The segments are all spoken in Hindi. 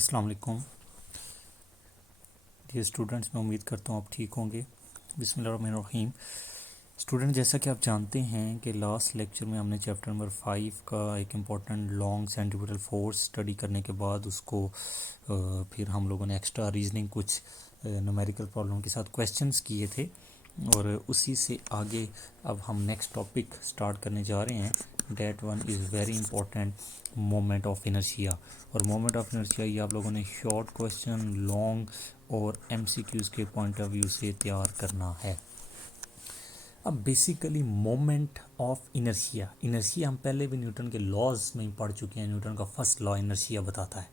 अस्सलाम वालेकुम डियर स्टूडेंट्स, मैं उम्मीद करता हूँ आप ठीक होंगे। बिस्मिल्लाहिर्रहमानिर्रहीम। स्टूडेंट, जैसा कि आप जानते हैं कि लास्ट लेक्चर में हमने चैप्टर नंबर 5 का एक important long centrifugal force study करने के बाद उसको फिर हम लोगों ने एक्स्ट्रा रीजनिंग कुछ न्यूमेरिकल प्रॉब्लम के साथ क्वेश्चंस किए थे और उसी से आगे अब हम नेक्स्ट टॉपिक स्टार्ट करने जा रहे हैं। That one is very important, moment of inertia. और मोमेंट ऑफ इनर्शिया ये आप लोगों ने शॉर्ट क्वेश्चन, लॉन्ग और एमसीक्यूज़ के पॉइंट ऑफ व्यू से तैयार करना है। अब basically moment of inertia, inertia हम पहले भी न्यूटन के लॉज में पढ़ चुके हैं। न्यूटन का फर्स्ट लॉ इनर्शिया बताता है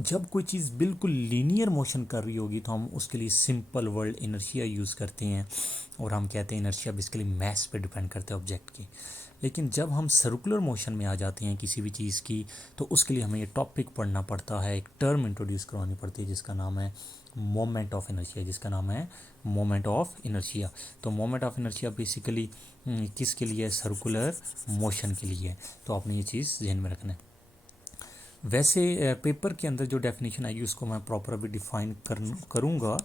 जब कोई चीज़ बिल्कुल लीनियर मोशन कर रही होगी तो हम उसके लिए सिंपल वर्ड इनर्शिया यूज़ करते हैं और हम कहते हैं इनर्शिया बेसिकली मैस पे डिपेंड करता है ऑब्जेक्ट की। लेकिन जब हम सर्कुलर मोशन में आ जाते हैं किसी भी चीज़ की तो उसके लिए हमें ये टॉपिक पढ़ना पड़ता है, एक टर्म इंट्रोड्यूस करवानी पड़ती है जिसका नाम है मोमेंट ऑफ इनर्शिया। तो मोमेंट ऑफ इनर्शिया बेसिकली किसके लिए है? सर्कुलर मोशन के लिए। तो आपने ये चीज़ ध्यान में रखना है। वैसे पेपर के अंदर जो डेफिनेशन आएगी उसको मैं प्रॉपर अभी डिफ़ाइन करूँगा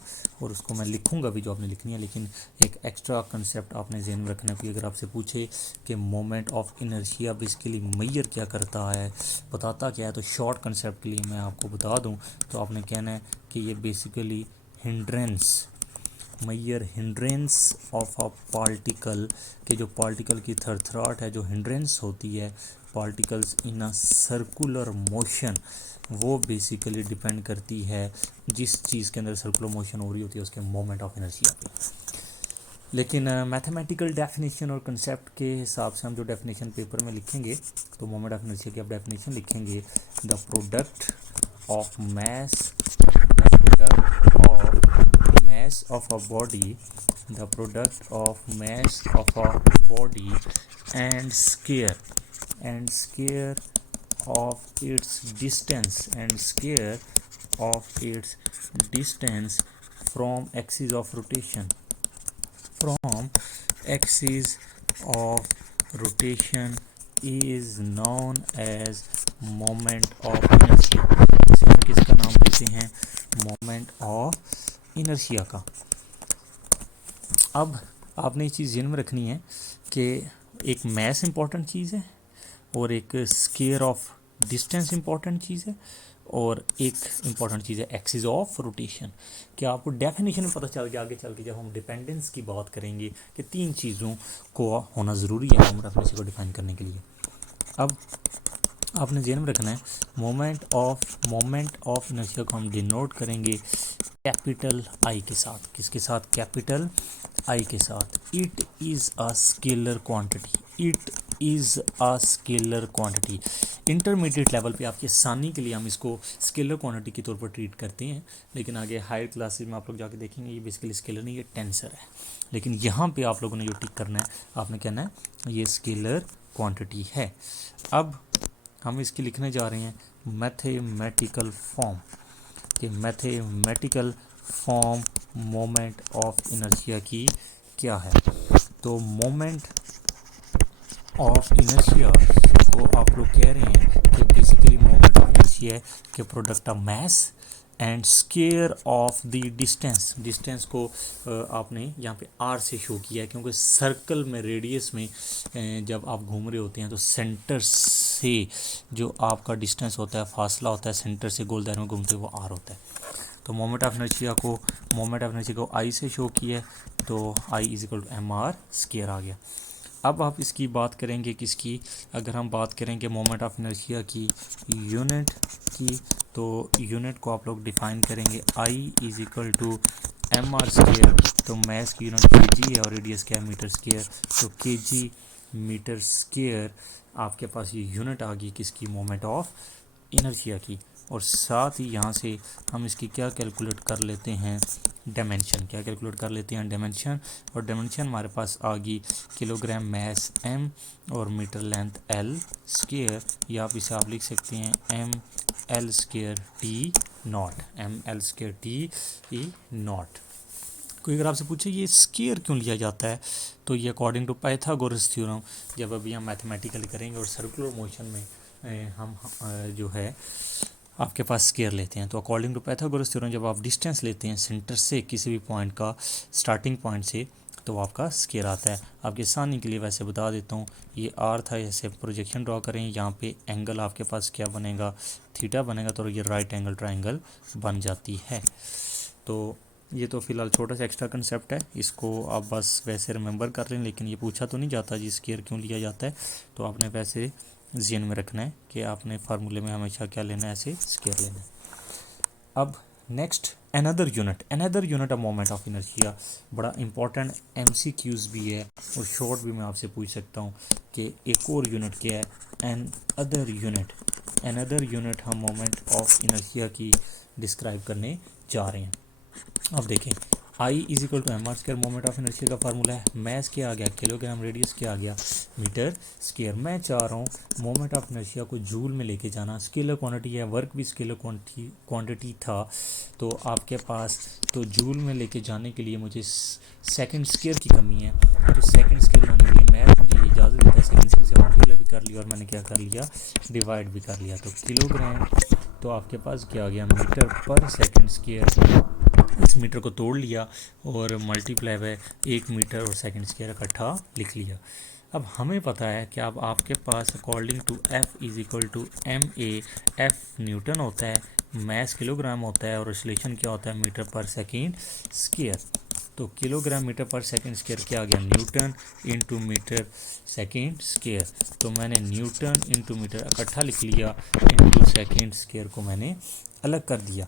और उसको मैं लिखूँगा भी जो आपने लिखनी है। लेकिन एक एक्स्ट्रा कंसेप्ट आपने ज़हन में रखना है कि अगर आपसे पूछे कि moment of inertia basically Maihar क्या करता है, बताता क्या है, तो शॉर्ट कंसेप्ट के लिए मैं आपको बता दूँ तो आपने कहना है कि ये बेसिकली हिंड्रेंस मैयर हिंड्रेंस ऑफ अ पार्टिकल के जो पार्टिकल की थरथराहट है, जो हिंड्रेंस होती है particles in a circular motion, वो बेसिकली डिपेंड करती है जिस चीज़ के अंदर सर्कुलर मोशन हो रही होती है उसके मोमेंट ऑफ इनर्शिया पे। लेकिन मैथमेटिकल डेफिनेशन और कंसेप्ट के हिसाब से हम जो डेफिनेशन पेपर में लिखेंगे तो मोमेंट ऑफ इनर्शिया की आप डेफिनेशन लिखेंगे the product of mass of a body, the product of mass of a body and square of its distance from axis of rotation is known as moment of inertia। इसे हम किसका नाम देते हैं? मोमेंट ऑफ इनर्शिया का। अब आपने ये चीज़ ध्यान में रखनी है कि एक मैस इंपॉर्टेंट चीज़ है और एक स्केयर ऑफ डिस्टेंस इंपॉर्टेंट चीज़ है और एक इम्पॉर्टेंट चीज़ है एक्सिस ऑफ रोटेशन। क्या आपको डेफिनेशन में पता चल गया? आगे चल के जब हम डिपेंडेंस की बात करेंगे कि तीन चीज़ों को होना ज़रूरी है मोमेंट ऑफ इनर्शिया को डिफाइन करने के लिए। अब आपने ध्यान में रखना है मोमेंट ऑफ इनर्शिया को हम डिनोट करेंगे कैपिटल आई के साथ। किसके साथ? कैपिटल आई के साथ। It is a scalar quantity. Intermediate level पे आपकी आसानी के लिए हम इसको स्केलर क्वांटिटी के तौर पर ट्रीट करते हैं, लेकिन आगे हायर क्लासेस में आप लोग जाके देखेंगे ये बेसिकली स्केलर नहीं, ये टेंसर है। लेकिन यहाँ पे आप लोगों ने जो टिक करना है, आपने कहना है ये स्केलर क्वांटिटी है। अब हम इसकी लिखने जा रहे हैं mathematical form moment of inertia की क्या है। तो मोमेंट ऑफ इनर्शिया को आप लोग कह रहे हैं कि बेसिकली मोमेंट ऑफ इनर्शिया के product of mass and square of the distance को आपने यहाँ पे आर से शो किया है क्योंकि सर्कल में रेडियस में जब आप घूम रहे होते हैं तो सेंटर से जो आपका डिस्टेंस होता है, फासला होता है सेंटर से गोल दायरे में घूमते हुए, वो आर होता है। तो मोमेंट ऑफ इनर्शिया को आई से शो किया है तो I is equal to M R square आ गया। अब आप इसकी बात करेंगे किसकी? अगर हम बात करेंगे मोमेंट ऑफ इनर्शिया की यूनिट की तो यूनिट को आप लोग डिफाइन करेंगे I is equal to M R square. तो मैस की यूनिट केजी है और रेडियस क्या है? Metre square. तो केजी मीटर स्केयर आपके पास ये यूनिट आ गई किसकी? मोमेंट ऑफ इनर्शिया की। और साथ ही यहाँ से हम इसकी क्या कैलकुलेट कर लेते हैं? डायमेंशन। क्या कैलकुलेट कर लेते हैं? डायमेंशन। और डायमेंशन हमारे पास आ गई किलोग्राम मैस m और मीटर लेंथ l स्केयर, या आप इसे आप लिख सकते हैं M L square T nought. कोई अगर आपसे पूछे ये स्केयर क्यों लिया जाता है तो ये अकॉर्डिंग टू पाइथागोरस थ्योरम, जब अभी हम मैथमेटिकली करेंगे और सर्कुलर मोशन में हम जो है आपके पास स्केयर लेते हैं, तो अकॉर्डिंग टू पाइथागोरस थ्योरम जब आप डिस्टेंस लेते हैं सेंटर से किसी भी पॉइंट का, स्टार्टिंग पॉइंट से, तो आपका स्केयर आता है। आपके आसानी के लिए वैसे बता देता हूँ, ये आर था, ऐसे प्रोजेक्शन ड्रॉ करें, यहाँ पे एंगल आपके पास क्या बनेगा, थीटा बनेगा, तो ये राइट एंगल ट्राइंगल बन जाती है। तो ये तो फिलहाल छोटा सा एक्स्ट्रा कंसेप्ट है, इसको आप बस वैसे रिमेंबर कर लें, लेकिन ये पूछा तो नहीं जाता जी स्केयर क्यों लिया जाता है, तो आपने वैसे ज़हन में रखना है कि आपने फार्मूले में हमेशा क्या लेना है, ऐसे स्केयर लेना है। अब next another unit of moment of inertia, बड़ा इंपॉर्टेंट एमसीक्यूज भी है और शॉर्ट भी मैं आपसे पूछ सकता हूँ कि एक और यूनिट क्या है, अनदर यूनिट हम मोमेंट ऑफ इनर्शिया की डिस्क्राइब करने जा रहे हैं। अब देखें, I is equal to M R square, moment of inertia का फार्मूला है, मैस क्या आ गया, किलोग्राम, रेडियस क्या आ गया, मीटर स्क्वायर। मैं चाह रहा हूँ मोमेंट ऑफ इनर्शिया को जूल में लेके जाना, स्केलर क्वांटिटी है, वर्क भी स्केलर क्वांटिटी था, तो आपके पास तो जूल में लेके जाने के लिए मुझे सेकंड स्क्वायर की कमी है, तो सेकंड स्क्वायर लाने के लिए मैथ मुझे ये इजाज़त देता है, सेकंड स्क्वायर से मल्टीप्लाई भी कर लिया और मैंने क्या कर लिया, डिवाइड भी कर लिया, तो किलोग्राम, तो आपके पास क्या आ गया, मीटर पर सेकंड स्क्वायर। इस मीटर को तोड़ लिया और मल्टीप्लाई बाय 1 मीटर और सेकंड स्क्वायर इकट्ठा लिख लिया। अब हमें पता है कि अब आपके पास according to F is equal to M A, F newton होता है, मैस किलोग्राम होता है और रिलेशन क्या होता है, मीटर पर सेकेंड स्क्वायर। तो kilogram meter per second square क्या आ गया, newton into meter second square, तो मैंने न्यूटन इंटू मीटर इकट्ठा लिख लिया, इंटू सेकेंड स्क्वायर को मैंने अलग कर दिया।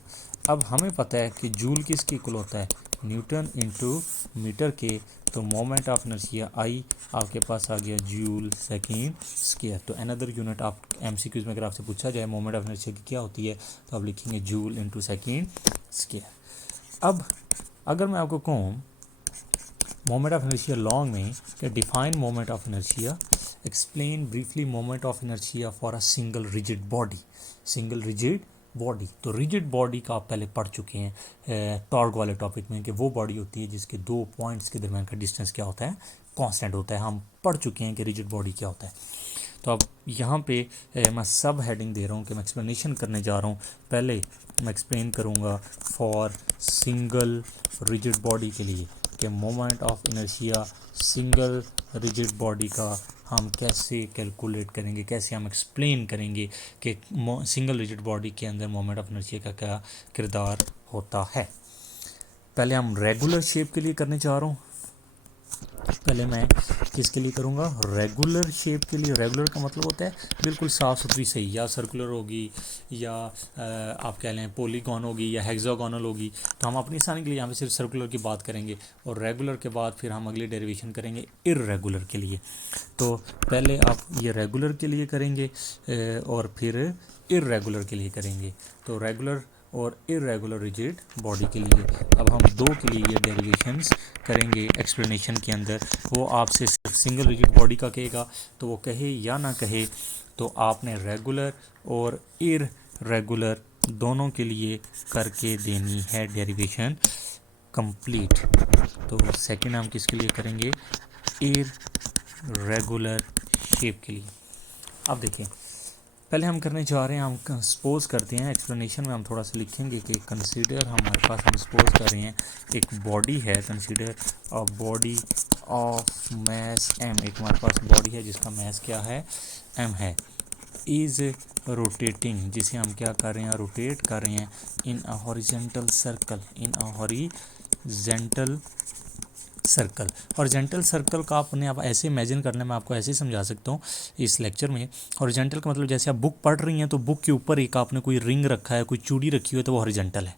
अब हमें पता है कि जूल किसके इक्वल होता है, न्यूटन इंटू मीटर के, तो मोमेंट ऑफ इनर्शिया आई आपके पास आ गया जूल सेकेंड स्क्वायर। तो अनदर यूनिट आप एमसीक्यूज में अगर आपसे पूछा जाए मोमेंट ऑफ इनर्शिया की क्या होती है, तो आप लिखेंगे जूल इंटू सेकेंड स्क्वायर। अब अगर मैं आपको कहूँ मोमेंट ऑफ इनर्शिया लॉन्ग में, या define moment of inertia, explain briefly moment of inertia for a single rigid body, तो रिजिड बॉडी का आप पहले पढ़ चुके हैं टॉर्क वाले टॉपिक में, कि वो बॉडी होती है जिसके 2 पॉइंट्स के दरमियान का डिस्टेंस क्या होता है, कांस्टेंट होता है। हम पढ़ चुके हैं कि रिजिड बॉडी क्या होता है। तो अब यहाँ पे मैं सब हेडिंग दे रहा हूँ कि मैं एक्सप्लेनेशन करने जा रहा हूँ। पहले मैं एक्सप्लेन करूँगा फॉर सिंगल रिजिड बॉडी के लिए कि moment of inertia single rigid body का हम कैसे कैलकुलेट करेंगे, कैसे हम एक्सप्लेन करेंगे कि सिंगल रिजिड बॉडी के अंदर मोमेंट ऑफ इनर्शिया का क्या किरदार होता है। पहले हम रेगुलर शेप के लिए करने जा रहा हूँ। पहले मैं किसके लिए करूँगा, रेगुलर शेप के लिए। रेगुलर का मतलब होता है बिल्कुल साफ़ सुथरी सही, या सर्कुलर होगी, या आप कह लें पॉलीगॉन होगी, या हेक्सागोनल होगी। तो हम अपनी आसानी के लिए यहाँ पे सिर्फ सर्कुलर की बात करेंगे, और रेगुलर के बाद फिर हम अगली डेरिवेशन करेंगे इर्रेगुलर के लिए। तो पहले आप ये रेगुलर के लिए करेंगे और फिर इर्रेगुलर के लिए करेंगे। तो रेगुलर और इरेगुलर रिजिड बॉडी के लिए अब हम 2 के लिए ये डेरिवेशंस करेंगे एक्सप्लेनेशन के अंदर। वो आपसे सिर्फ सिंगल रिजिड बॉडी का कहेगा, तो वो कहे या ना कहे, तो आपने रेगुलर और इरेगुलर दोनों के लिए करके देनी है डेरिवेशन कंप्लीट। तो सेकंड हम किसके लिए करेंगे, इरेगुलर शेप के लिए। अब देखिए, पहले हम करने जा रहे हैं, हम सपोज करते हैं, एक्सप्लेनेशन में हम थोड़ा सा लिखेंगे कि कंसीडर हमारे पास, हम सपोज कर रहे हैं एक बॉडी है, consider a body of mass M, एक हमारे पास बॉडी है जिसका मैस क्या है, एम है, इज़ रोटेटिंग, जिसे हम क्या कर रहे हैं, रोटेट कर रहे हैं, in a horizontal circle, in a horizontal circle. Horizontal circle का आपने आप ऐसे इमेजिन करना, मैं आपको ऐसे समझा सकता हूँ इस लेक्चर में। हॉरिजेंटल का मतलब जैसे आप बुक पढ़ रही हैं, तो बुक के ऊपर एक आपने कोई रिंग रखा है, कोई चूड़ी रखी हुई है, तो वो हॉरिजेंटल है।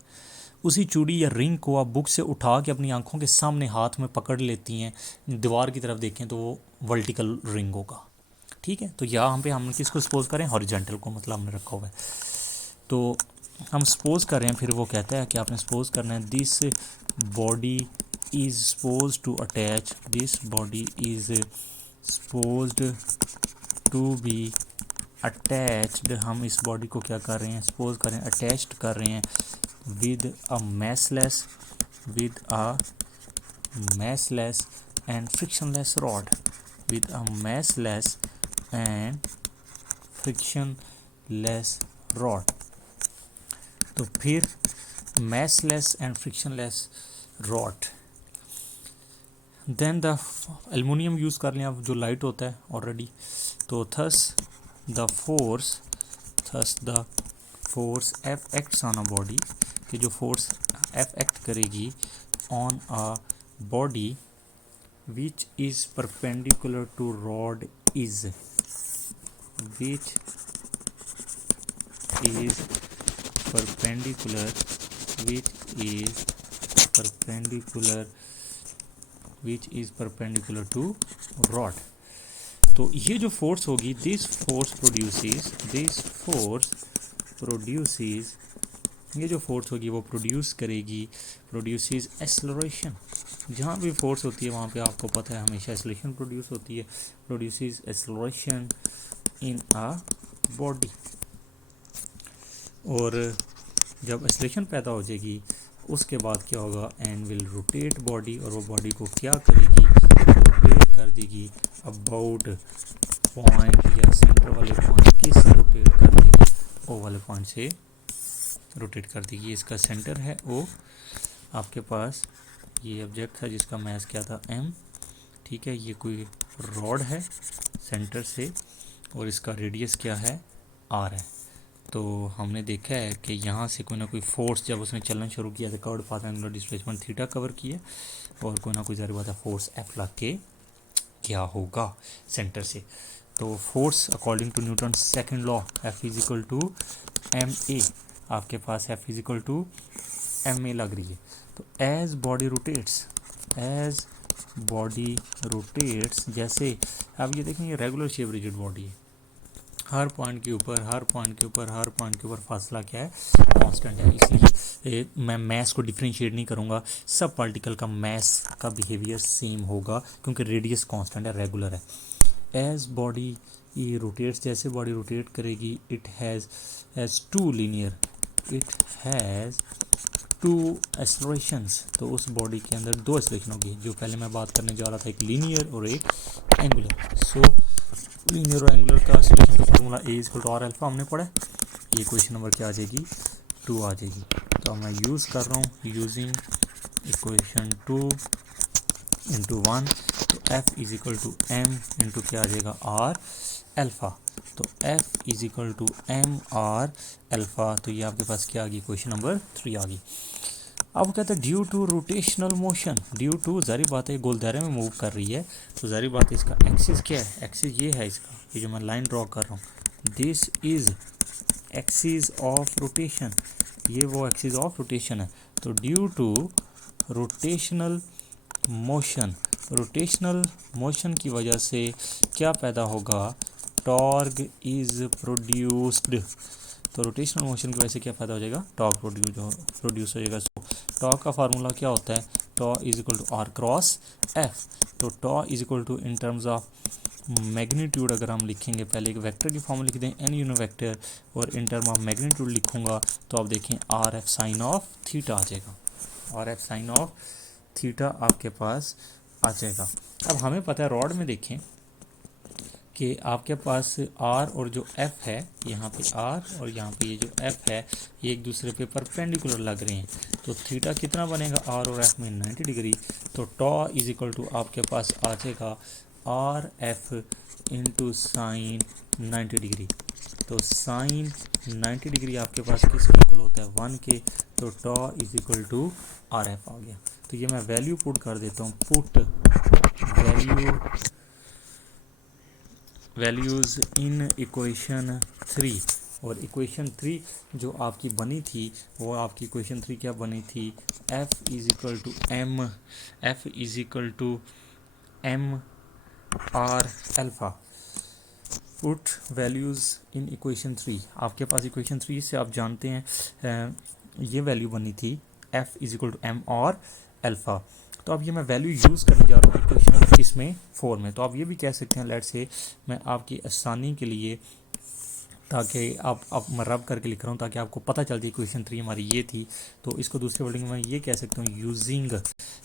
उसी चूड़ी या रिंग को आप बुक से उठा के अपनी आंखों के सामने हाथ में पकड़ लेती हैं, दीवार की तरफ देखें तो वो वर्टिकल रिंग होगा, ठीक है। तो यहाँ पे हम किसको सपोज करें, हॉरिजेंटल को, मतलब हमने रखा हुआ है। तो हम सपोज कर रहे हैं, फिर वो कहता है कि आपने सपोज करना है, this body is supposed to attach, this body is supposed to be attached, हम इस बॉडी को क्या कर रहे हैं, सपोज कर रहे हैं, अटैच्ड कर रहे हैं with a massless and frictionless rod, with a massless and frictionless rod। तो फिर massless and frictionless rod. Then the aluminium use कर लें आप, जो लाइट होता है ऑलरेडी। तो thus the force F acts on a body, कि जो फोर्स एफ एक्ट करेगी on a body which is perpendicular to rod is, which is perpendicular which is perpendicular to rod। तो ये जो फोर्स होगी, this force produces ये जो फोर्स होगी वो प्रोड्यूस एक्सेलरेशन। जहाँ भी फोर्स होती है वहाँ पे आपको पता है हमेशा एक्सेलरेशन प्रोड्यूस होती है, produces acceleration in a body. और जब एक्सेलरेशन पैदा हो जाएगी उसके बाद क्या होगा, एंड विल रोटेट बॉडी, और वो बॉडी को क्या करेगी, रोटेट कर देगी अबाउट पॉइंट या सेंटर वाले पॉइंट, किससे रोटेट कर देगी, ओ वाले पॉइंट से रोटेट कर देगी। इसका सेंटर है ओ, आपके पास ये ऑब्जेक्ट था जिसका मैस क्या था एम, ठीक है। ये कोई रॉड है सेंटर से, और इसका रेडियस क्या है आर है। तो हमने देखा है कि यहाँ से कोई ना कोई फोर्स जब उसने चलना शुरू किया तो curved path angular displacement theta cover किया, और कोई ना कोई ज़रूर बात है फोर्स एफ लग के क्या होगा सेंटर से। तो force according to Newton second law, F is equal to M A, आपके पास F is equal to M A लग रही है। तो एज बॉडी रोटेट्स, जैसे अब ये देखें ये रेगुलर शेप रिजिड बॉडी है, हर पॉइंट के ऊपर फासला क्या है, कांस्टेंट है। इसलिए मैं मैस को डिफरेंशिएट नहीं करूँगा, सब पार्टिकल का मैस का बिहेवियर सेम होगा क्योंकि रेडियस कांस्टेंट है, रेगुलर है। एज बॉडी ये रोटेट्स, जैसे बॉडी रोटेट करेगी, इट हैज़ टू एक्सेलरेशंस, तो उस बॉडी के अंदर दो एक्सेलरेशन होगी। जो पहले मैं बात करने जा रहा था, एक लीनियर और एक एंगुलर। सो लीनियर और एंगुलर का एक्सेलरेशन का formula a equal to r alpha हमने पढ़ा है। ये क्वेश्चन नंबर क्या आ जाएगी, 2 आ जाएगी। तो मैं यूज़ कर रहा हूँ यूजिंग इक्वेशन 2 इंटू 1, तो F is equal to m into क्या आ जाएगा आर अल्फा। तो F is equal to M r alpha. तो ये आपके पास क्या आ गई, क्वेश्चन नंबर 3 आ गई। अब कहते हैं due to rotational motion, due to जारी बात है गोल दायरे में मूव कर रही है, तो जारी बात है इसका एक्सिस क्या है, एक्सिस ये है इसका, ये जो मैं लाइन ड्रॉ कर रहा हूँ, this is axis of rotation, ये वो एक्सिस ऑफ रोटेशन है। तो ड्यू टू रोटेशनल मोशन की वजह से क्या पैदा होगा, टॉर्क इज प्रोड्यूस्ड। तो रोटेशनल मोशन की वजह से क्या पैदा हो जाएगा, टॉर्क प्रोड्यूस हो जाएगा। टॉर्क का फार्मूला क्या होता है, tau is equal to R cross F. तो tau is equal to in terms of magnitude अगर हम लिखेंगे, पहले एक वेक्टर की फॉर्म लिख दें एन यूनिट वेक्टर, और इन टर्म ऑफ मैग्नीट्यूड लिखूंगा तो आप देखें R F sine of theta आ जाएगा, R F sine of theta आपके पास आ जाएगा। अब हमें पता है रॉड में देखें कि आपके पास आर और जो एफ है, यहाँ पे आर और यहाँ पे ये जो एफ है, ये एक दूसरे पे परपेंडिकुलर लग रहे हैं। तो थीटा कितना बनेगा आर और एफ में 90 डिग्री। तो टॉ इज इक्वल टू आपके पास आ जाएगा R F into sine 90 degree. तो साइन 90 डिग्री आपके पास किसके इक्वल होता है, 1 के। तो tau is equal to are F आ गया। तो ये मैं वैल्यू पुट कर देता हूँ, पुट वैल्यूज़ इन इक्वेशन 3। और इक्वेशन 3 जो आपकी बनी थी, वो आपकी इक्वेशन 3 क्या बनी थी, F is equal to M r alpha. Put values in equation 3, आपके पास इक्वेशन 3 से आप जानते हैं ये वैल्यू बनी थी F is equal to M r alpha. तो अब ये मैं वैल्यू यूज़ करने जा रहा हूँ इक्वेशन इसमें 4 में। तो आप ये भी कह सकते हैं, लेट से मैं आपकी आसानी के लिए, ताकि आप मैं रब करके लिख रहा हूँ ताकि आपको पता चल जाए इक्वेशन 3 हमारी ये थी। तो इसको दूसरे वर्डिंग में मैं ये कह सकता हूँ, यूजिंग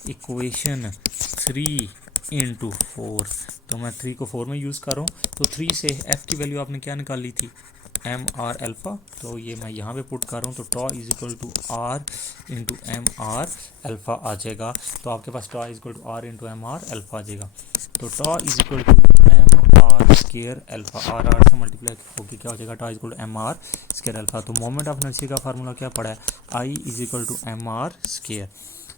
इक्वेशन 3 इंटू 4। तो मैं 3 को 4 में यूज़ कर रहा हूँ। तो 3 से एफ़ की वैल्यू आपने क्या निकाल ली थी, एम आर अल्फ़ा, तो ये मैं यहाँ पे पुट कर रहा हूँ, तो tau is equal to R into M R alpha आ जाएगा। तो आपके पास tau is equal to R into M R alpha आ जाएगा। तो tau is equal to M R square alpha, R R से मल्टीप्लाई होकर क्या हो जाएगा, tau is equal to M R square alpha. तो मोमेंट ऑफ इनर्शिया का फार्मूला क्या पड़ा है, I is equal to M R square.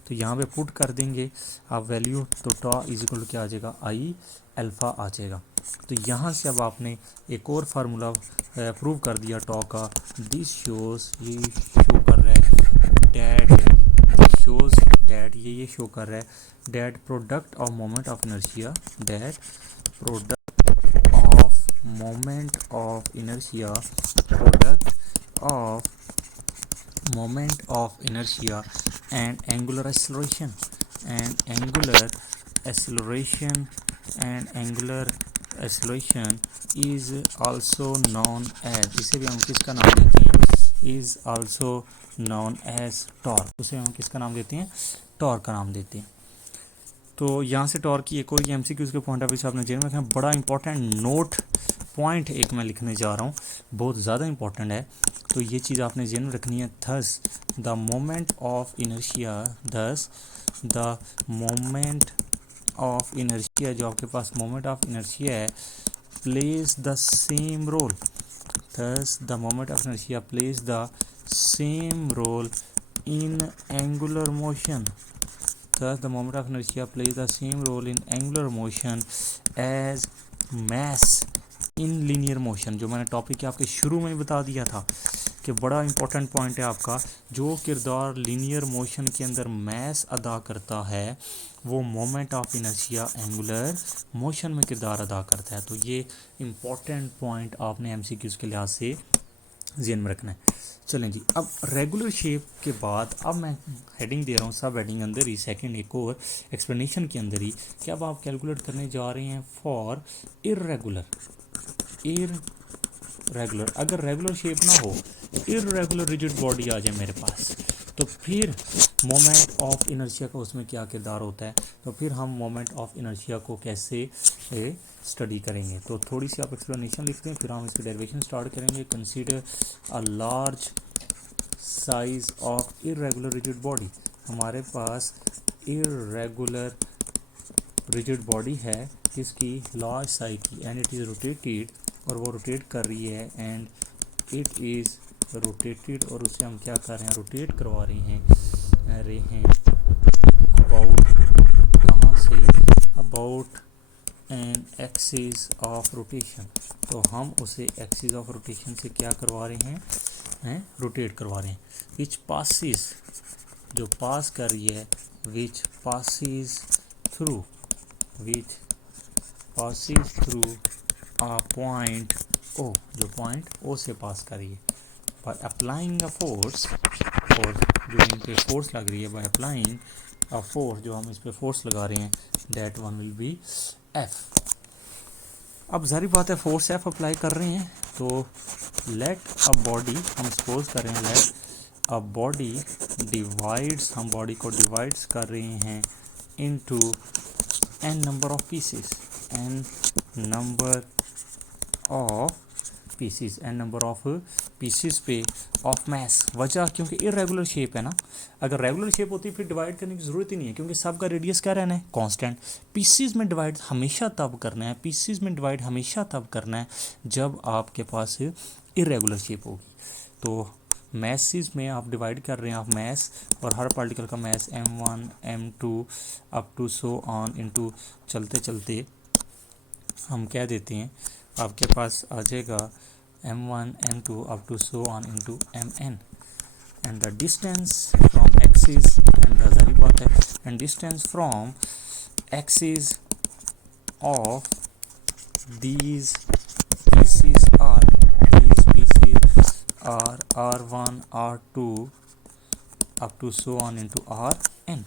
तो यहाँ पे पुट कर देंगे आप वैल्यू, तो टॉ इज इक्वल टू क्या आ जाएगा, आई अल्फ़ा आ जाएगा। तो यहाँ से अब आपने एक और फार्मूला प्रूव कर दिया टॉ का। दिस शोज, ये शो कर रहा है डैट, दिस शोज डैट, ये शो कर रहा है that product of moment of inertia, that product of moment of inertia, product of moment of inertia and angular acceleration and angular acceleration and angular acceleration is also known as, इसे भी हम किसका नाम देते हैं, is also known as torque, उसे हम किसका नाम देते हैं, टॉर्क का नाम देते हैं। तो यहाँ से टॉर्क की एक और एमसीक्यूज़ के पॉइंट ऑफ व्यू से आपने जेन में रखा, बड़ा इंपॉर्टेंट नोट पॉइंट एक मैं लिखने जा रहा हूँ, बहुत ज़्यादा इंपॉर्टेंट है, तो ये चीज़ आपने जेन में रखनी है। Thus the moment of inertia, thus the moment of inertia, जो आपके पास मोमेंट ऑफ इनर्शिया है, plays the same role, thus the moment of inertia plays the same role in angular motion, thus the moment of inertia plays the same role in angular motion as mass in linear motion। जो मैंने टॉपिक आपके शुरू में बता दिया था कि बड़ा इंपॉर्टेंट पॉइंट है आपका, जो किरदार लीनियर मोशन के अंदर मैस अदा करता है वो moment of inertia angular motion में किरदार अदा करता है। तो ये इंपॉर्टेंट पॉइंट आपने एमसीक्यूज़ के लिहाज से ज़हन में रखना है। चलें जी, अब रेगुलर शेप के बाद अब मैं हेडिंग दे रहा हूँ, सब हेडिंग अंदर ही, सेकंड एक और एक्सप्लेनेशन के अंदर ही, कि अब आप कैलकुलेट करने जा रहे हैं फॉर इर्रेगुलर। अगर रेगुलर शेप ना हो, इर्रेगुलर रिजिड बॉडी आ जाए मेरे पास, तो फिर मोमेंट ऑफ इनर्शिया का उसमें क्या किरदार होता है, तो फिर हम मोमेंट ऑफ इनर्शिया को कैसे स्टडी करेंगे। तो थोड़ी सी आप एक्सप्लेनेशन लिखते हैं, फिर हम इसकी डेरिवेशन स्टार्ट करेंगे। Consider a large size of irregular rigid body, हमारे पास इर्रेगुलर रिजिड बॉडी है जिसकी लार्ज साइज की, एंड इट इज़ रोटेटेड, और वो रोटेट कर रही है, एंड इट इज़ रोटेटेड, और उसे हम क्या कर रहे हैं, रोटेट करवा रहे हैं अबाउट, कहाँ से, about an axis of rotation. तो हम उसे एक्सिस ऑफ रोटेशन से क्या करवा रहे हैं, रोटेट करवा रहे हैं। विच पासिस, जो पास कर रही है, which passes through a point O, जो पॉइंट ओ से पास कर रही है, बाय अप्लाइंग अ फोर्स, और जो इन पे फोर्स लग रही है, बाय अप्लाइंग अ फोर्स, जो हम इस पे फोर्स लगा रहे हैं, that one will be F. अब जारी बात है फोर्स एफ अप्लाई कर रहे हैं, तो लेट अ बॉडी, हम सपोज कर रहे हैं लेट अ बॉडी डिवाइड्स, हम बॉडी को डिवाइड्स कर रहे हैं into n number of pieces, n number of pieces पे ऑफ मैस। वजह क्योंकि इरेगुलर शेप है ना, अगर रेगुलर शेप होती फिर डिवाइड करने की ज़रूरत ही नहीं है, क्योंकि सबका रेडियस क्या रहना है, कांस्टेंट। पीसेस में डिवाइड हमेशा तब करना है, जब आपके पास इरेगुलर शेप होगी। तो मैसेस में आप डिवाइड कर रहे हैं, आप मैस, और हर पार्टिकल का mass m1 m2 up to so on into, चलते चलते हम कह देते हैं आपके पास आ जाएगा m1 m2 up to so on into mn, and the distance from axis, and the जारी बात है, and distance from axis of these pieces are r1 r2 up to so on into rn।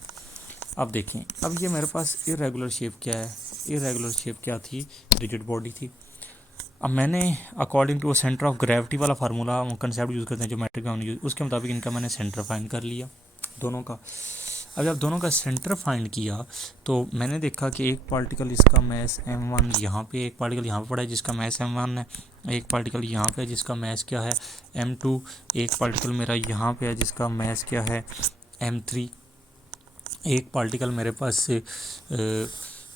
अब देखें, अब ये मेरे पास इरेगुलर शेप क्या है, इरेगुलर शेप क्या थी, रिजिड बॉडी थी। अब मैंने according to centre of gravity वाला फार्मूला कंसेप्ट यूज़ करते हैं जो मैट्रिक में यूज़, उसके मुताबिक इनका मैंने सेंटर फाइंड कर लिया दोनों का। अब जब दोनों का सेंटर फाइंड किया तो मैंने देखा कि एक पार्टिकल इसका मैस m1 यहाँ पे, एक पार्टिकल यहाँ पे पड़ा है जिसका मैस m1 है, एक पार्टिकल यहाँ पे है जिसका मैस क्या है m2, एक पार्टिकल मेरा यहाँ पे है जिसका मैस क्या है m3, एक पार्टिकल मेरे पास से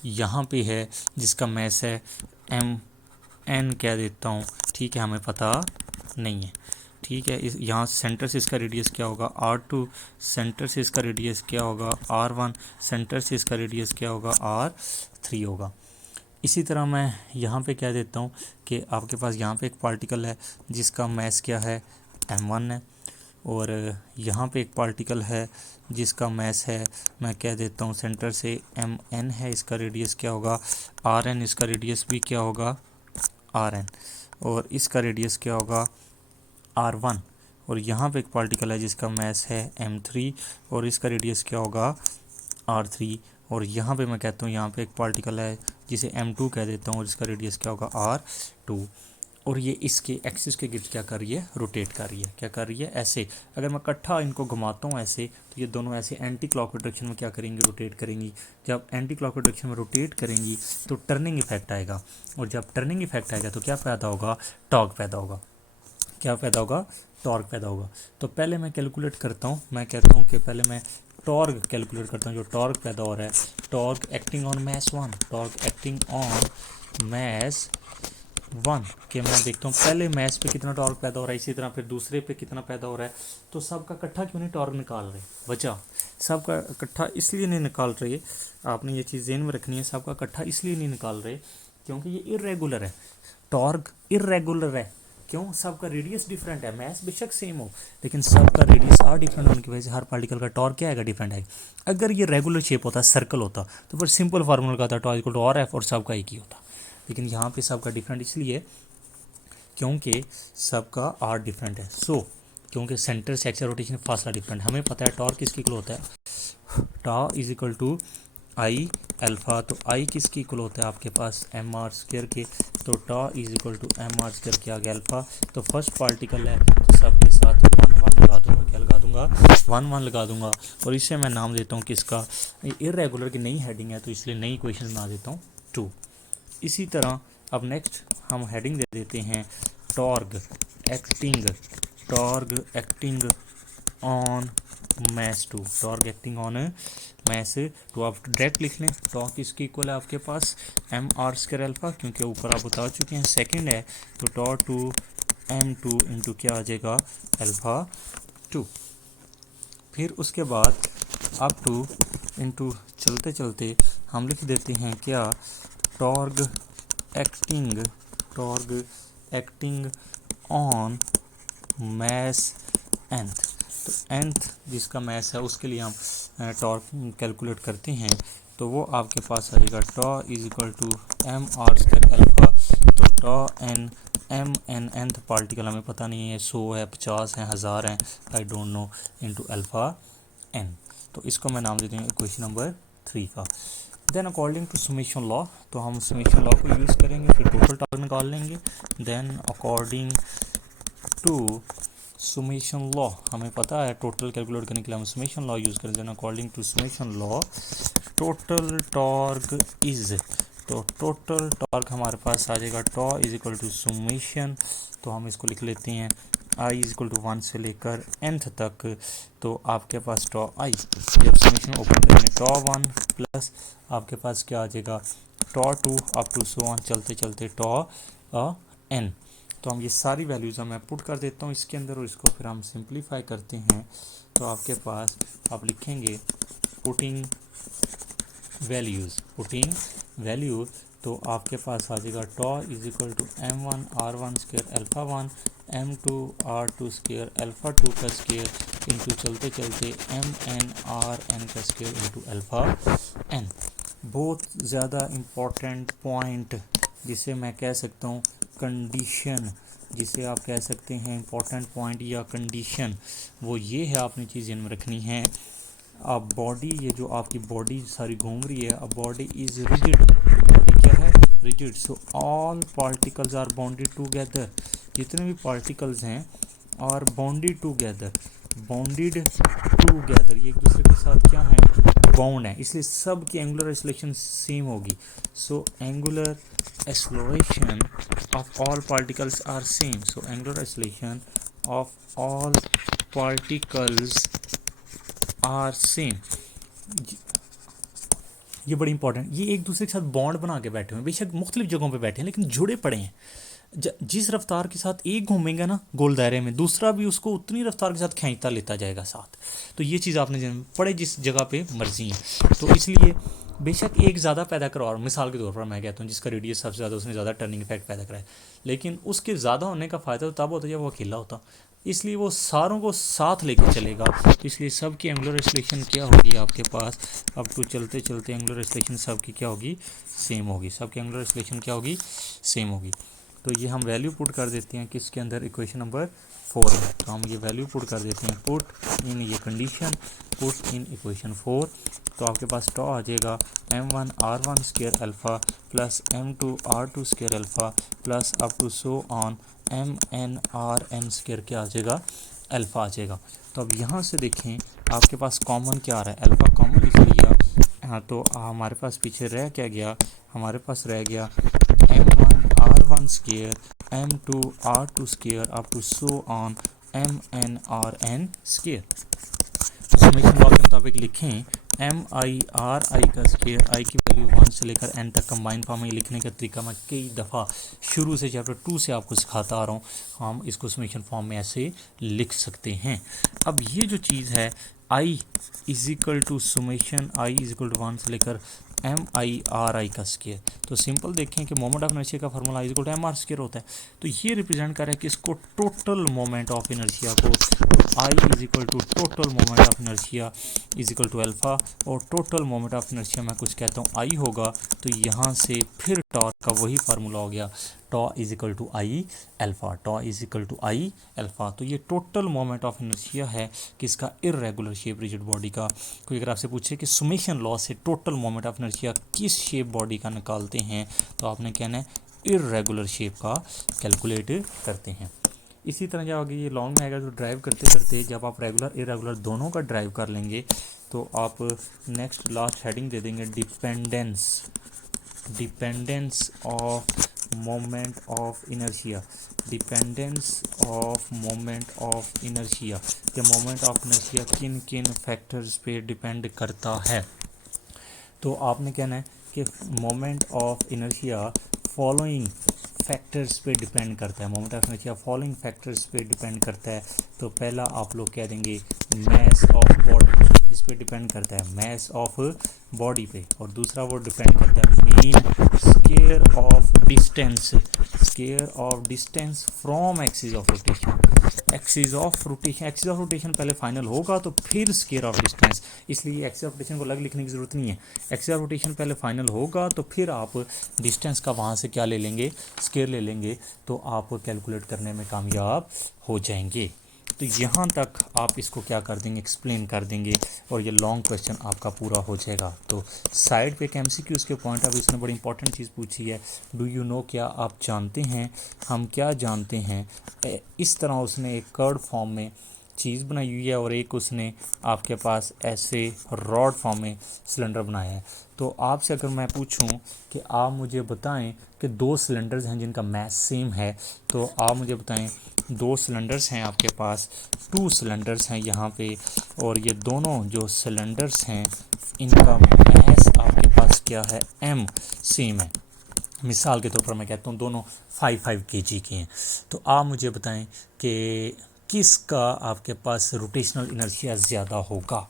यहाँ पे है जिसका मैस है mn कह देता हूँ, ठीक है, हमें पता नहीं है, ठीक है। इस यहाँ सेंटर से इसका रेडियस क्या होगा r2, सेंटर से इसका रेडियस क्या होगा r1, सेंटर से इसका रेडियस क्या होगा r3 होगा। इसी तरह मैं यहाँ पे कह देता हूँ कि आपके पास यहाँ पे एक पार्टिकल है जिसका मैस क्या है m1 है, और यहाँ पे एक पार्टिकल है जिसका मैस है, मैं कह देता हूँ सेंटर से mn है, इसका रेडियस क्या होगा rn, इसका रेडियस भी क्या होगा rn, और इसका रेडियस क्या होगा r1, और यहाँ पे एक पार्टिकल है जिसका मैस है m3 और इसका रेडियस क्या होगा r3, और यहाँ पे मैं कहता हूँ यहाँ पे एक पार्टिकल है जिसे m2 कह देता हूँ और इसका रेडियस क्या होगा r2, और ये इसके एक्सिस के गिर्द क्या कर रही है रोटेट कर रही है, क्या कर रही है ऐसे। अगर मैं इकट्ठा इनको घुमाता हूँ ऐसे तो ये दोनों ऐसे एंटी क्लॉकवाइज डायरेक्शन में क्या करेंगी रोटेट करेंगी। जब एंटी क्लॉकवाइज डायरेक्शन में रोटेट करेंगी तो टर्निंग इफेक्ट आएगा, और जब टर्निंग इफेक्ट आएगा तो क्या पैदा होगा टॉर्क पैदा होगा, क्या पैदा होगा टॉर्क पैदा होगा। तो पहले मैं कैलकुलेट करता हूँ, मैं कहता हूँ कि पहले मैं टॉर्क कैलकुलेट करता हूँ, जो टॉर्क पैदा हो रहा है torque acting on mass 1, torque acting on mass 1 कि मैं देखता हूँ पहले मैस पे कितना टॉर्क पैदा हो रहा है, इसी तरह फिर दूसरे पे कितना पैदा हो रहा है। तो सबका इकट्ठा क्यों नहीं टॉर्क निकाल रहे बचा, सबका इकट्ठा इसलिए नहीं निकाल रहे, आपने ये चीज़ ज़हन में रखनी है, सबका इकट्ठा इसलिए नहीं निकाल रहे क्योंकि ये इरेगुलर है, टॉर्क इरेगुलर है, क्यों, सबका रेडियस डिफरेंट है, मैस बेशक सेम हो लेकिन सबका रेडियस आर डिफरेंट होने की वजह से हर पार्टिकल का टॉर्क क्या आएगा डिफरेंट आएगा। अगर ये रेगुलर शेप होता सर्कल होता तो फिर सिंपल फार्मूला का था torque equal to are F और सबका एक ही होता, लेकिन यहाँ पे सबका डिफरेंट इसलिए क्योंकि सबका आर डिफरेंट है। क्योंकि सेंटर से एक्सियल रोटेशन फासला डिफरेंट, हमें पता है टॉर्क किसकी इक्वल होता है tau is equal to I alpha, तो आई किसकी इक्वल होता है आपके पास एम आर स्क्र के, तो tau is equal to M r स्क्र के आगे अल्फ़ा, तो फर्स्ट पार्टिकल है तो सबके साथ 1 1 लगा दूंगा, क्या लगा दूंगा 1 1 लगा दूंगा, और इसे मैं नाम देता हूँ किसका, इरेगुलर की नई हेडिंग है तो इसलिए नई इक्वेशन बना देता हूँ 2। इसी तरह अब नेक्स्ट हम हेडिंग दे देते हैं torque acting on mass 2, torque acting on mass 2, आप डायरेक्ट लिख लें टॉर्क इसकी इक्वल है आपके पास एम आर स्क्वायर अल्फ़ा, क्योंकि ऊपर आप बता चुके हैं सेकंड है तो टॉर्क 2 m2 इंटू क्या आ जाएगा अल्फ़ा 2, फिर उसके बाद अप टू इंटू चलते चलते हम लिख देते हैं क्या torque acting on mass nth, तो nth जिसका मैस है उसके लिए हम टॉर्क कैलकुलेट करते हैं, तो वो आपके पास आ जाएगा tau is equal to M R square alpha, तो tau N M N nth particle हमें पता नहीं है 100 है 50 है 1000 है I don't know into alpha n, तो इसको मैं नाम देती हूँ इक्वेशन नंबर 3 का। Then according to summation law, तो हम समेशन लॉ को यूज़ करेंगे, फिर टोटल टॉर्क निकाल लेंगे। Then according to summation law हमें पता है टोटल कैलकुलेट करने के लिए हम समेशन लॉ यूज़ करें, then according to summation law total torque is, तो टोटल टॉर्क हमारे पास आ जाएगा tau is equal to summation, तो हम इसको लिख लेते हैं आई इज इक्वल टू 1 से लेकर nth तक, तो आपके पास टॉ आई, जब समेशन ओपन करेंगे टॉ 1 प्लस आपके पास क्या आ जाएगा टॉ 2 अप टू सो ऑन चलते चलते टॉ n, तो हम ये सारी वैल्यूज़ मैं पुट कर देता हूँ इसके अंदर और इसको फिर हम सिंप्लीफाई करते हैं, तो आपके पास आप लिखेंगे पुटिंग वैल्यूज़, तो आपके पास आ जाएगा tau is equal to m1 r1 square alpha 1 m2 r2 square alpha 2 का स्क्वायर इंटू चलते चलते mn rn का स्क्वायर इंटू अल्फ़ा n। बहुत ज़्यादा इम्पोर्टेंट पॉइंट जिसे मैं कह सकता हूँ कंडीशन, जिसे आप कह सकते हैं इम्पोर्टेंट पॉइंट या कंडीशन, वो ये है आपने चीज़ इनमें रखनी है। अब बॉडी, ये जो आपकी बॉडी सारी घूम रही है, अब बॉडी इज रिजिड, बॉडी क्या है rigid, so all particles are bounded together, जितने भी पार्टिकल्स हैं are bounded together, bonded together, ये एक दूसरे के साथ क्या है, बाउंड है, इसलिए सब की एंगुलर एक्सेलरेशन सेम होगी. So angular acceleration of all particles are same. So angular acceleration of all particles are same. ये बड़ी इंपॉर्टेंट, ये एक दूसरे के साथ बॉन्ड बना के बैठे हुए हैं, बेशक मुख्तलिफ जगहों पे बैठे हैं लेकिन जुड़े पड़े हैं. जिस रफ्तार के साथ एक घूमेंगे ना गोल दायरे में, दूसरा भी उसको उतनी रफ्तार के साथ खींचता लेता जाएगा साथ. तो ये चीज़ आपने जान पड़े जिस जगह पे मर्जी है. तो इसलिए बेशक एक ज़्यादा पैदा करवा, और मिसाल के तौर पर मैं कहता हूँ जिसका रेडियस सबसे ज़्यादा उसने ज़्यादा टर्निंग इफेक्ट पैदा कराया, लेकिन उसके ज़्यादा होने का फ़ायदा तो तब होता है जब वो अकेला होता, इसलिए वो सारों को साथ लेके चलेगा. तो इसलिए सब की एंगुलर एक्सेलरेशन क्या होगी आपके पास, अब तो चलते चलते एंगुलर एक्सेलरेशन सब की क्या होगी, सेम होगी. सब की एंगुलर एक्सेलरेशन क्या होगी, सेम होगी. तो ये हम वैल्यू पुट कर देते हैं किसके अंदर, इक्वेशन नंबर 4 में. तो हम ये वैल्यू पुट कर देते हैं, पुट इन ये कंडीशन, पुट इन इक्वेशन 4. तो आपके पास टॉ आ जाएगा m1 r1 square alpha plus m2 r2 square alpha plus up to so on mn rn square क्या आ जाएगा, अल्फ़ा आ जाएगा. तो अब यहाँ से देखें आपके पास कॉमन क्या आ रहा है, अल्फ़ा कॉमन इसलिए. हाँ, तो हमारे पास पीछे रह क्या गया, हमारे पास रह गया m1 r1 square m2 r2 square up to so on mn rn square. Summation law के मुताबिक लिखें एम आई आर आई का स्क्वायर, आई की वैल्यू 1 से लेकर n तक कंबाइन फॉर्म में लिखने का तरीका मैं कई दफ़ा शुरू से चैप्टर 2 से आपको सिखाता आ रहा हूँ. हम इसको समेशन फॉर्म में ऐसे लिख सकते हैं. अब ये जो चीज़ है I is equal to summation I is equal to 1 से लेकर एम आई आर आई का स्क्वायर. तो सिंपल देखें कि मोमेंट ऑफ इनर्शिया का formula is equal to M R square होता है. तो ये रिप्रेजेंट कर रहा है कि इसको टोटल मोमेंट ऑफ इनर्शिया को, I is equal to total moment of inertia is equal to alpha, और टोटल मोमेंट ऑफ इनर्शिया मैं कुछ कहता हूँ आई होगा. तो यहाँ से फिर टॉर्क का वही फार्मूला हो गया, tau is equal to I alpha, tau is equal to I alpha. तो ये टोटल मोमेंट ऑफ इनर्शिया है किसका, इर्रेगुलर शेप रिजिड बॉडी का. कोई अगर आपसे पूछे कि समेशन लॉ से टोटल मोमेंट ऑफ इनर्शिया किस शेप बॉडी का निकालते हैं, तो आपने कहना है इर्रेगुलर शेप का कैलकुलेट करते हैं. इसी तरह जब आगे ये लॉन्ग में आएगा तो ड्राइव करते करते जब आप रेगुलर इरेगुलर दोनों का ड्राइव कर लेंगे तो आप नेक्स्ट लास्ट हेडिंग दे देंगे dependence, dependence of moment of inertia, dependence of moment of inertia, कि मोमेंट ऑफ इनर्शिया किन किन फैक्टर्स पे डिपेंड करता है. तो आपने कहना है कि moment of inertia following factors पे डिपेंड करता है, moment of inertia following factors पे डिपेंड करता है. तो पहला आप लोग कह देंगे मैस ऑफ बॉडी, किस पे डिपेंड करता है, मैस ऑफ बॉडी पे, और दूसरा वो डिपेंड करता है mean square of distance, square of distance from axis of rotation, axis of rotation, axis of rotation पहले फाइनल होगा तो फिर स्क्वायर ऑफ डिस्टेंस, इसलिए एक्सिस ऑफ रोटेशन को अलग लिखने की ज़रूरत नहीं है. एक्सिस ऑफ रोटेशन पहले फाइनल होगा तो फिर आप डिस्टेंस का वहाँ से क्या ले लेंगे, स्क्वायर ले लेंगे, तो आप कैलकुलेट करने में कामयाब हो जाएंगे. तो यहाँ तक आप इसको क्या कर देंगे, एक्सप्लेन कर देंगे, और ये लॉन्ग क्वेश्चन आपका पूरा हो जाएगा. तो साइड पे एक MCQ के पॉइंट अब इसने बड़ी इंपॉर्टेंट चीज़ पूछी है, डू यू नो, क्या आप जानते हैं, हम क्या जानते हैं. इस तरह उसने एक कर्ड फॉर्म में चीज़ बनाई हुई है और एक उसने आपके पास ऐसे रॉड फॉर्म में सिलेंडर बनाया है. तो आपसे अगर मैं पूछूं कि आप मुझे बताएं कि दो सिलेंडर्स हैं जिनका मैस सेम है, तो आप मुझे बताएं दो सिलेंडर्स हैं आपके पास, टू सिलेंडर्स हैं यहाँ पे, और ये दोनों जो सिलेंडर्स हैं इनका मैस आपके पास क्या है, m सेम है. मिसाल के तौर पर मैं कहता हूँ दोनों 5 kg के हैं. तो आप मुझे बताएं कि किसका आपके पास रोटेशनल इनर्शिया ज़्यादा होगा.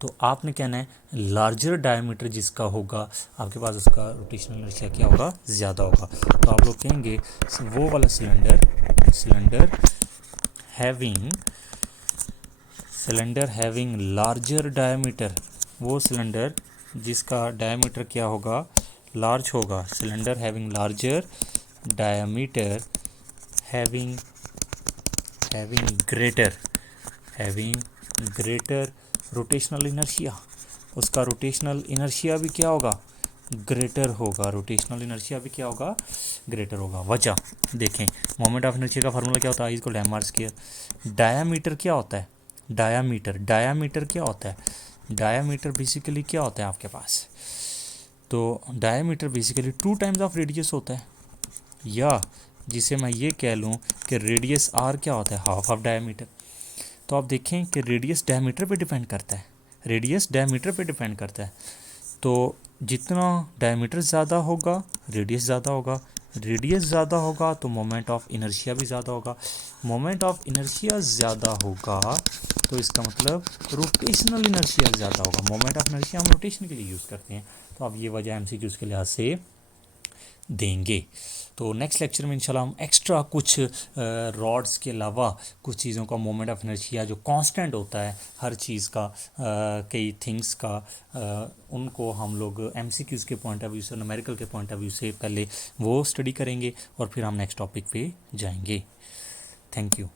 तो आपने कहना है लार्जर डायमीटर जिसका होगा आपके पास उसका रोटेशनल इनर्शिया क्या होगा, ज़्यादा होगा. तो आप लोग कहेंगे वो वाला सिलेंडर हैविंग लार्जर डायमीटर, वो सिलेंडर जिसका डायमीटर क्या होगा, लार्ज होगा. Cylinder having larger diameter having greater rotational inertia, उसका रोटेशनल इनर्शिया भी क्या होगा, ग्रेटर होगा. रोटेशनल इनर्शिया भी क्या होगा, ग्रेटर होगा. वजह देखें, मोमेंट ऑफ इनर्शिया का फार्मूला क्या होता है, इसको एम आर स्क्वायर. डायामीटर क्या होता है, डायामीटर, डायामीटर क्या होता है? डायामीटर बेसिकली क्या होता है आपके पास? तो diameter basically 2 times of radius होता है, या जिसे मैं ये कह लूँ कि रेडियस आर क्या होता है? Half of diameter. तो आप देखें कि रेडियस डायमीटर पे डिपेंड करता है, रेडियस डायमीटर पे डिपेंड करता है। तो जितना डायमीटर ज़्यादा होगा रेडियस ज़्यादा होगा, रेडियस ज़्यादा होगा तो मोमेंट ऑफ इनर्शिया भी ज़्यादा होगा, मोमेंट ऑफ इनर्शिया ज़्यादा होगा तो इसका मतलब रोटेशनल इनर्शिया ज़्यादा होगा। मोमेंट ऑफ इनर्शिया हम रोटेशन के लिए यूज़ करते हैं, तो अब ये वजह एमसीक्यूज़ के लिहाज से देंगे। तो नेक्स्ट लेक्चर में इंशाल्लाह हम एक्स्ट्रा कुछ रॉड्स के अलावा कुछ चीज़ों का मोमेंट ऑफ इनर्शिया जो कांस्टेंट होता है हर चीज़ का, कई थिंग्स का, उनको हम लोग एमसीक्यूज़ के पॉइंट ऑफ व्यू से, न्यूमेरिकल के पॉइंट ऑफ व्यू से पहले वो स्टडी करेंगे और फिर हम नेक्स्ट टॉपिक पे जाएंगे। Thank you.